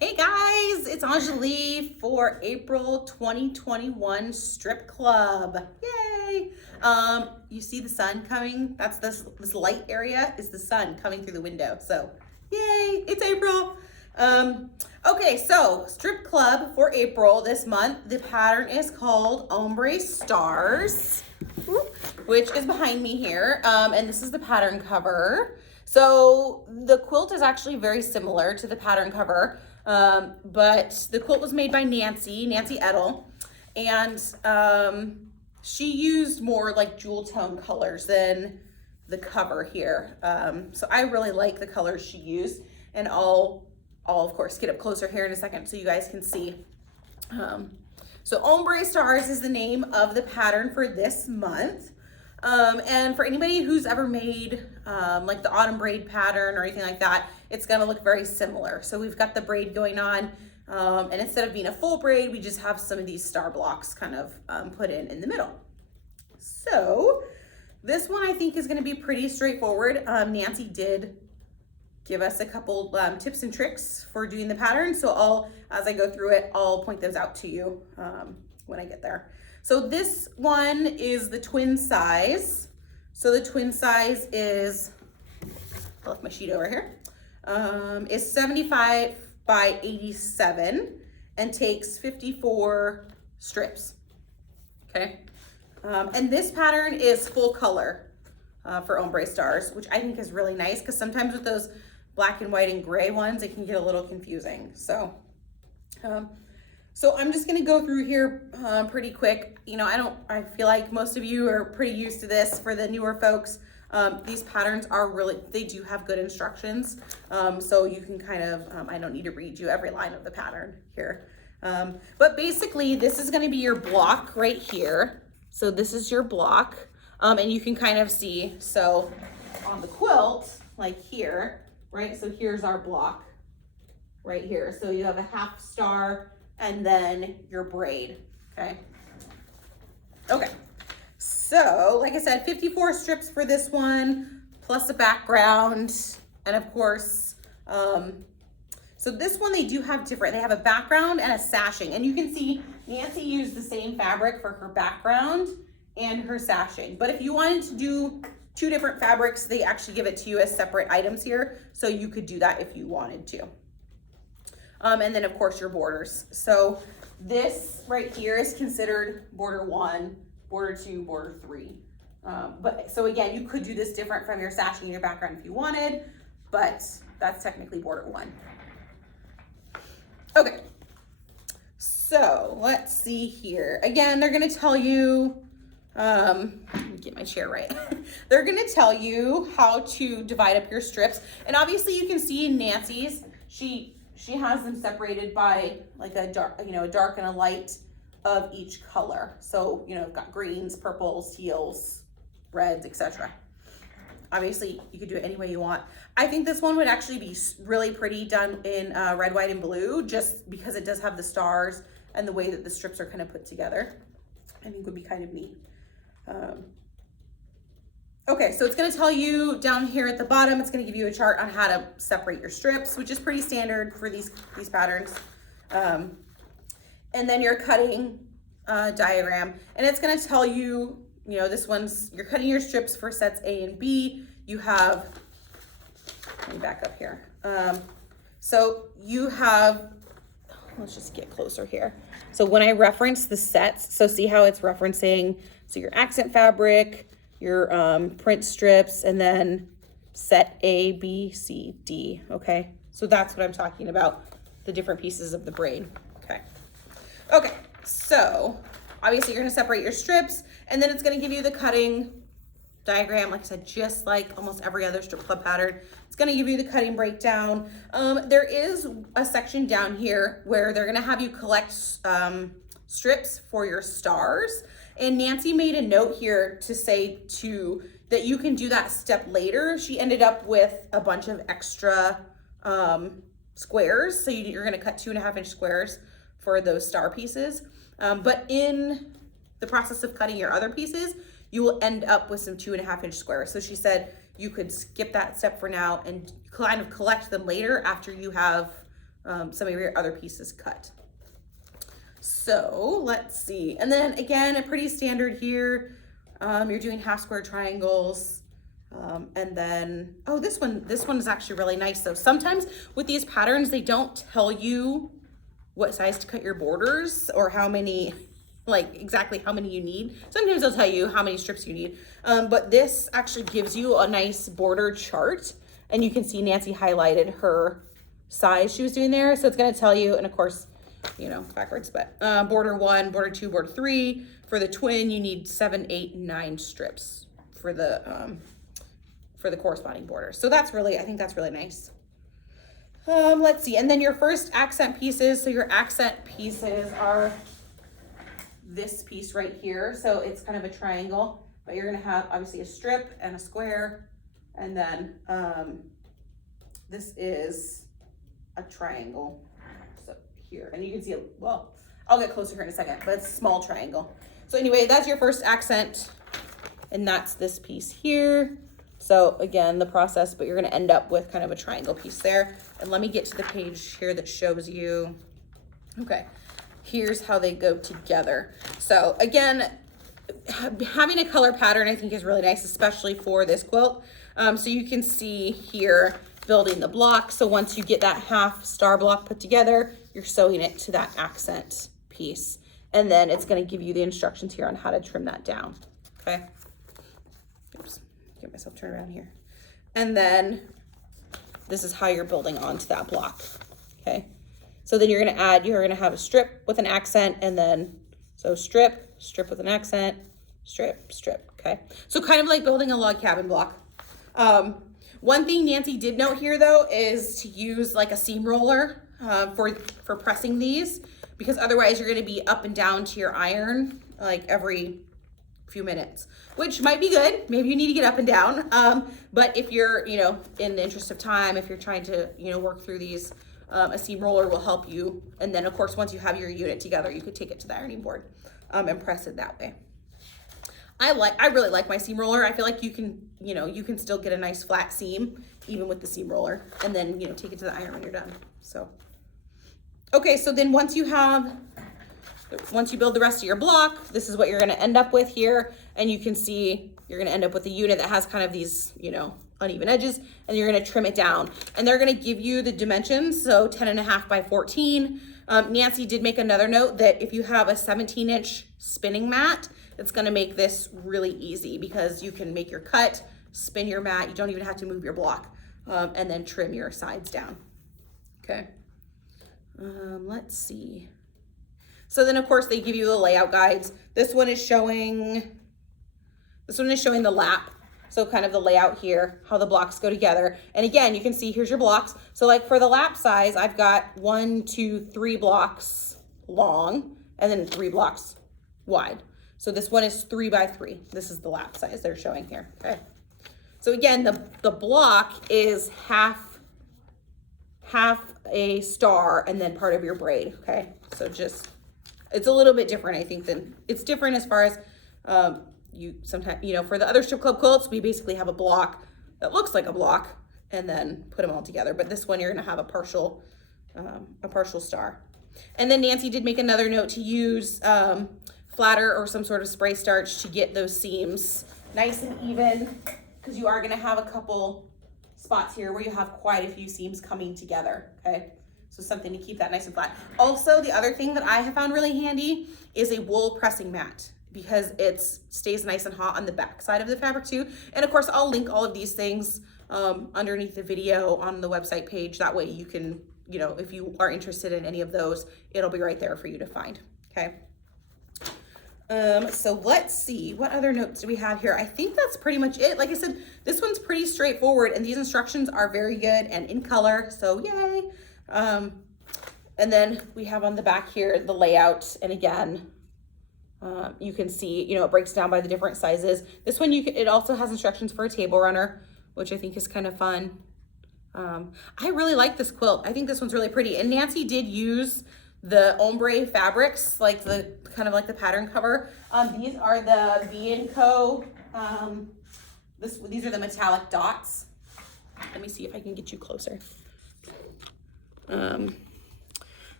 Hey guys, it's Anjali for April 2021 Strip Club. Yay! You see the sun coming? That's this light area is the sun coming through the window. So, yay! It's April. Okay, so Strip Club for April this month. The pattern is called Ombre Stars, which is behind me here. And this is the pattern cover. So the quilt is actually very similar to the pattern cover. But the quilt was made by Nancy Edel, and she used more like jewel tone colors than the cover here. So I really like the colors she used, and I'll of course get up closer here in a second so you guys can see. So Ombre Stars is the name of the pattern for this month. And for anybody who's ever made like the autumn braid pattern or anything like that, it's gonna look very similar. So we've got the braid going on, and instead of being a full braid, we just have some of these star blocks kind of put in the middle. So this one I think is gonna be pretty straightforward. Nancy did give us a couple tips and tricks for doing the pattern. So as I go through it, I'll point those out to you when I get there. So this one is the twin size. So the twin size is, I left my sheet over here, is 75 by 87 and takes 54 strips, okay? And this pattern is full color for Ombre Stars, which I think is really nice because sometimes with those black and white and gray ones, it can get a little confusing. So I'm just gonna go through here pretty quick. You know, I feel like most of you are pretty used to this. For the newer folks, these patterns are they do have good instructions. So you can kind of, I don't need to read you every line of the pattern here. But basically this is gonna be your block right here. So this is your block, and you can kind of see, so on the quilt, like here, right? So here's our block right here. So you have a half star, and then your braid, okay? Okay, so like I said, 54 strips for this one, plus a background, and of course, so this one they do have different, they have a background and a sashing, and you can see Nancy used the same fabric for her background and her sashing, but if you wanted to do two different fabrics, they actually give it to you as separate items here, so you could do that if you wanted to. And then of course your borders. So this right here is considered border 1, border 2, border 3. But so again, you could do this different from your sashing and your background if you wanted, but that's technically border 1. Okay, so let's see here. Again, they're gonna tell you, let me get my chair right. They're gonna tell you how to divide up your strips. And obviously you can see in Nancy's, she has them separated by like a dark, a dark and a light of each color. So, you've got greens, purples, teals, reds, etc. Obviously, you could do it any way you want. I think this one would actually be really pretty done in red, white, and blue, just because it does have the stars and the way that the strips are kind of put together. I think would be kind of neat. Okay, so it's gonna tell you down here at the bottom, it's gonna give you a chart on how to separate your strips, which is pretty standard for these patterns. And then your cutting diagram, and it's gonna tell you, this one's, you're cutting your strips for sets A and B. You have, let me back up here. So you have, let's just get closer here. So when I reference the sets, so see how it's referencing, so your accent fabric, your print strips, and then set A, B, C, D, okay? So that's what I'm talking about, the different pieces of the braid, okay? Okay, so obviously you're gonna separate your strips, and then it's gonna give you the cutting diagram, like I said, just like almost every other strip club pattern. It's gonna give you the cutting breakdown. There is a section down here where they're gonna have you collect strips for your stars. And Nancy made a note here to say that you can do that step later. She ended up with a bunch of extra squares. So you're gonna cut 2.5-inch squares for those star pieces. But in the process of cutting your other pieces, you will end up with some 2.5-inch squares. So she said you could skip that step for now and kind of collect them later after you have some of your other pieces cut. So let's see. And then again, a pretty standard here. You're doing half square triangles. And then, oh, this one is actually really nice though. Sometimes with these patterns, they don't tell you what size to cut your borders or how many, like exactly how many you need. Sometimes they'll tell you how many strips you need. But this actually gives you a nice border chart, and you can see Nancy highlighted her size she was doing there. So it's gonna tell you, and of course, you know, backwards, but border 1, border 2, border 3. For the twin, you need 7, 8, 9 strips for the corresponding border. So that's really, I think that's really nice. Let's see, and then your first accent pieces. So your accent pieces are this piece right here. So it's kind of a triangle, but you're gonna have obviously a strip and a square, and then this is a triangle. So here, and you can see it, well, I'll get closer here in a second, but it's a small triangle. So anyway, that's your first accent, and that's this piece here. So again, the process, but you're gonna end up with kind of a triangle piece there. And let me get to the page here that shows you, okay, here's how they go together. So again, having a color pattern I think is really nice, especially for this quilt. So you can see here, building the block. So once you get that half star block put together, you're sewing it to that accent piece. And then it's gonna give you the instructions here on how to trim that down, okay? Oops, get myself turned around here. And then this is how you're building onto that block, okay? So then you're gonna have a strip with an accent, and then, so strip, strip with an accent, strip, strip, okay? So kind of like building a log cabin block. One thing Nancy did note here though is to use like a seam roller for pressing these, because otherwise you're gonna be up and down to your iron like every few minutes, which might be good. Maybe you need to get up and down. But if you're, you know, in the interest of time, if you're trying to, you know, work through these, a seam roller will help you. And then of course, once you have your unit together, you could take it to the ironing board and press it that way. I really like my seam roller. I feel like you can, you know, you can still get a nice flat seam even with the seam roller, and then, you know, take it to the iron when you're done. So, okay, so then once you build the rest of your block, this is what you're gonna end up with here. And you can see you're gonna end up with a unit that has kind of these, you know, uneven edges, and you're gonna trim it down. And they're gonna give you the dimensions, so 10.5 by 14. Nancy did make another note that if you have a 17-inch spinning mat, it's gonna make this really easy because you can make your cut, spin your mat, you don't even have to move your block, and then trim your sides down, okay? Let's see. So then of course they give you the layout guides. This one is showing the lap. So kind of the layout here, how the blocks go together. And again, you can see here's your blocks. So like for the lap size, I've got 1, 2, 3 blocks long and then 3 blocks wide. So this one is 3 by 3. This is the lap size they're showing here, okay? So again, the block is half a star and then part of your braid, okay? So just, it's a little bit different, I think, than, it's different as far as you sometimes, you know, for the other strip club quilts, we basically have a block that looks like a block and then put them all together. But this one, you're gonna have a partial star. And then Nancy did make another note to use flatter or some sort of spray starch to get those seams nice and even, because you are gonna have a couple spots here where you have quite a few seams coming together, okay? So something to keep that nice and flat. Also, the other thing that I have found really handy is a wool pressing mat, because it stays nice and hot on the back side of the fabric too. And of course, I'll link all of these things underneath the video on the website page. That way you can, you know, if you are interested in any of those, it'll be right there for you to find, okay? So let's see, what other notes do we have here? I think that's pretty much it. Like I said, this one's pretty straightforward, and these instructions are very good and in color, so yay. And then we have on the back here the layout, and again, you can see, you know, it breaks down by the different sizes. This one, it also has instructions for a table runner, which I think is kind of fun. I really like this quilt. I think this one's really pretty. And Nancy did use the ombre fabrics, like the kind of like the pattern cover. These are the B&Co. These are the metallic dots. Let me see if I can get you closer.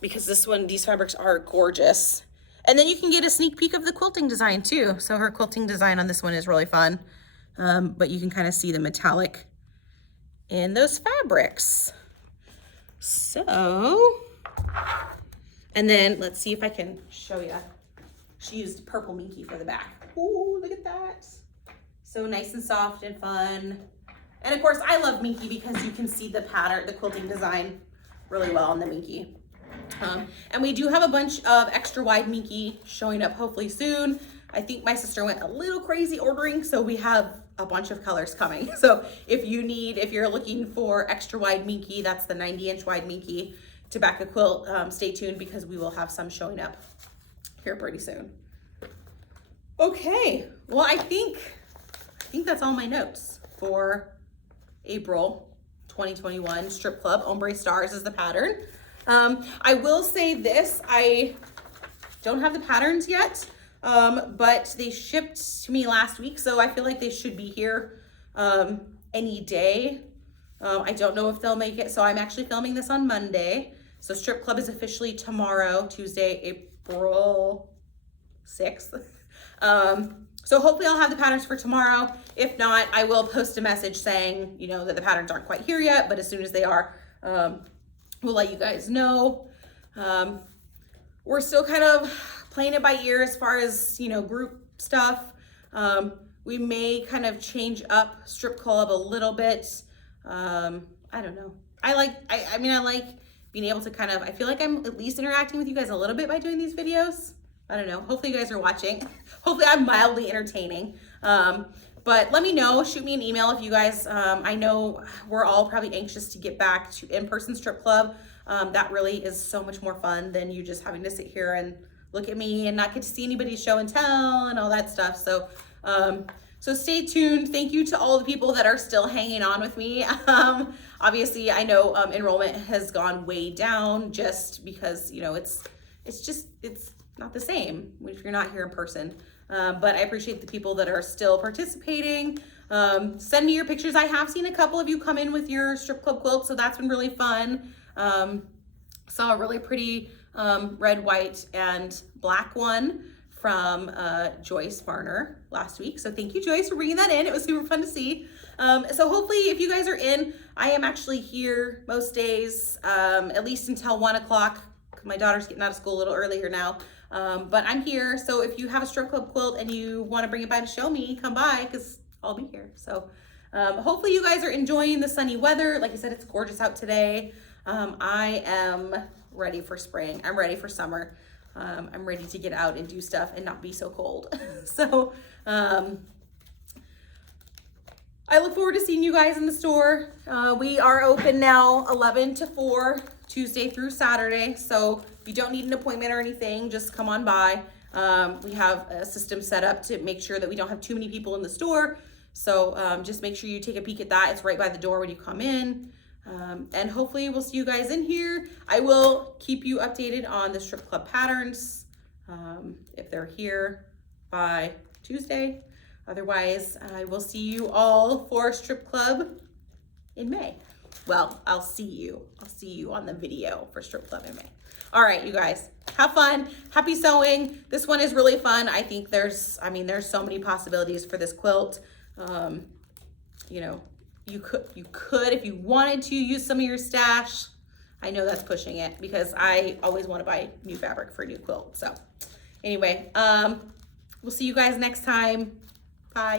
because these fabrics are gorgeous. And then you can get a sneak peek of the quilting design too. So her quilting design on this one is really fun. But you can kind of see the metallic in those fabrics. So, and then let's see if I can show you. She used purple minky for the back. Ooh, look at that. So nice and soft and fun. And of course, I love minky because you can see the pattern, the quilting design really well on the minky. And we do have a bunch of extra wide minky showing up hopefully soon. I think my sister went a little crazy ordering, so we have a bunch of colors coming. So if you're looking for extra wide minky, that's the 90-inch wide minky to back a quilt, stay tuned because we will have some showing up here pretty soon. Okay, well, I think that's all my notes for April 2021 Strip Club. Ombre Stars is the pattern. I will say this, I don't have the patterns yet, but they shipped to me last week, so I feel like they should be here any day. I don't know if they'll make it, so I'm actually filming this on Monday. So Strip Club is officially tomorrow, Tuesday, April 6th. So hopefully I'll have the patterns for tomorrow. If not, I will post a message saying, you know, that the patterns aren't quite here yet, but as soon as they are, we'll let you guys know. We're still kind of playing it by ear as far as, you know, group stuff. We may kind of change up Strip Club a little bit. I don't know. I like being able to kind of, I feel like I'm at least interacting with you guys a little bit by doing these videos. I don't know. Hopefully you guys are watching. Hopefully I'm mildly entertaining. But let me know, shoot me an email if you guys, I know we're all probably anxious to get back to in-person Strip Club. That really is so much more fun than you just having to sit here and look at me and not get to see anybody's show and tell and all that stuff. So, so stay tuned. Thank you to all the people that are still hanging on with me. Obviously I know enrollment has gone way down just because, you know, it's not the same if you're not here in person. But I appreciate the people that are still participating. Send me your pictures. I have seen a couple of you come in with your Strip Club quilt, so that's been really fun. Saw a really pretty red, white, and black one from Joyce Varner last week. So thank you, Joyce, for bringing that in. It was super fun to see. So hopefully if you guys are in, I am actually here most days, at least until 1 o'clock. My daughter's getting out of school a little earlier now. But I'm here, so if you have a Strip Club quilt and you want to bring it by to show me, come by because I'll be here. So hopefully you guys are enjoying the sunny weather. Like I said, it's gorgeous out today. I am ready for spring. I'm ready for summer. I'm ready to get out and do stuff and not be so cold. So I look forward to seeing you guys in the store. We are open now 11 to 4, Tuesday through Saturday. So if you don't need an appointment or anything, just come on by. We have a system set up to make sure that we don't have too many people in the store. So just make sure you take a peek at that. It's right by the door when you come in. And hopefully we'll see you guys in here. I will keep you updated on the Strip Club patterns if they're here by Tuesday. Otherwise, I will see you all for Strip Club in May. Well, I'll see you on the video for Strip Club in May. All right, you guys, have fun. Happy sewing. This one is really fun. I think there's so many possibilities for this quilt. You know, you could, if you wanted to, use some of your stash. I know that's pushing it because I always want to buy new fabric for a new quilt. So anyway, we'll see you guys next time. Bye.